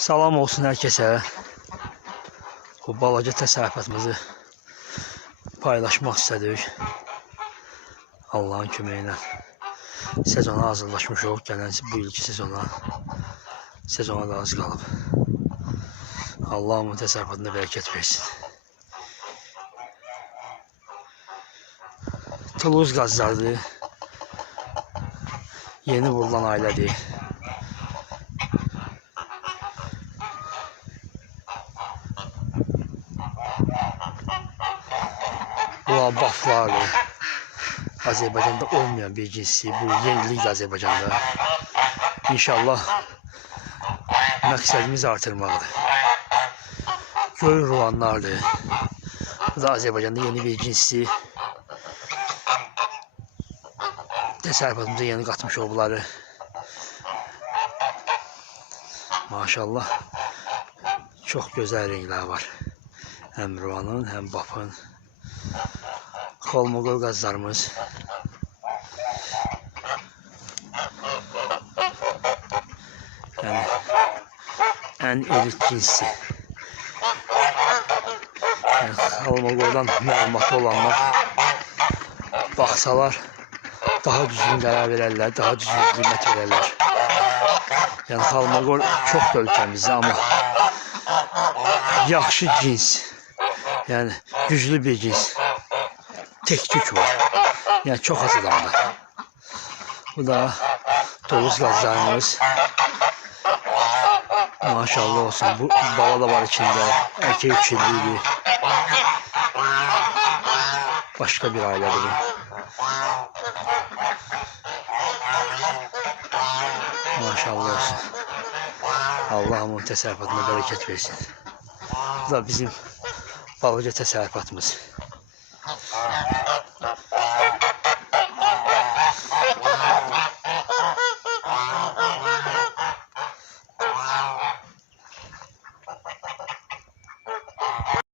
Salam olsun hər kəsə. Bu balaca təsərrüfatımızı paylaşmaq istədik. Allahın köməyi ilə sezona hazırlaşmışıq. Gələn bu ilki sezona sezona da az qalıb. Allah'ın təsərrüfatına bərəkət versin. Tuluz qazlardır. Yeni vurulan ailədir. Bunlar baflardır. Azərbaycanda olmayan bir cinsi. Bu yenilikdir Azərbaycanda. İnşallah məqsədimiz artırmaqdır. Göy rulanlardır. Bu da Azərbaycanda yeni bir cinsi. Təsərrüfatımıza yeni qatmış o bunları. Maşallah. Çox gözəl rənglər var. Həm rulanın, həm bafın. Kolmogol qazlarımız. Yəni ən elit cinsi. Yəni Kolmogoldan məlumatı olanlar baxsalar daha düzgün qərar verərlər, daha düzgün qiymət verərlər. Yəni Xalmaqol çox da ölkəmizdə amma yaxşı cins. Yəni güclü bir cins. Tek tük var. Yəni çox az adamda. Bu da Tovuz qazlarımız. Maşallah olsun. Bu bala da var içində. Erkek üçüllüydü. Başka bir ailedir bu. Maşallah olsun. Allah onun bərəkət versin. Bu da bizim balıca təsərrüfatımız.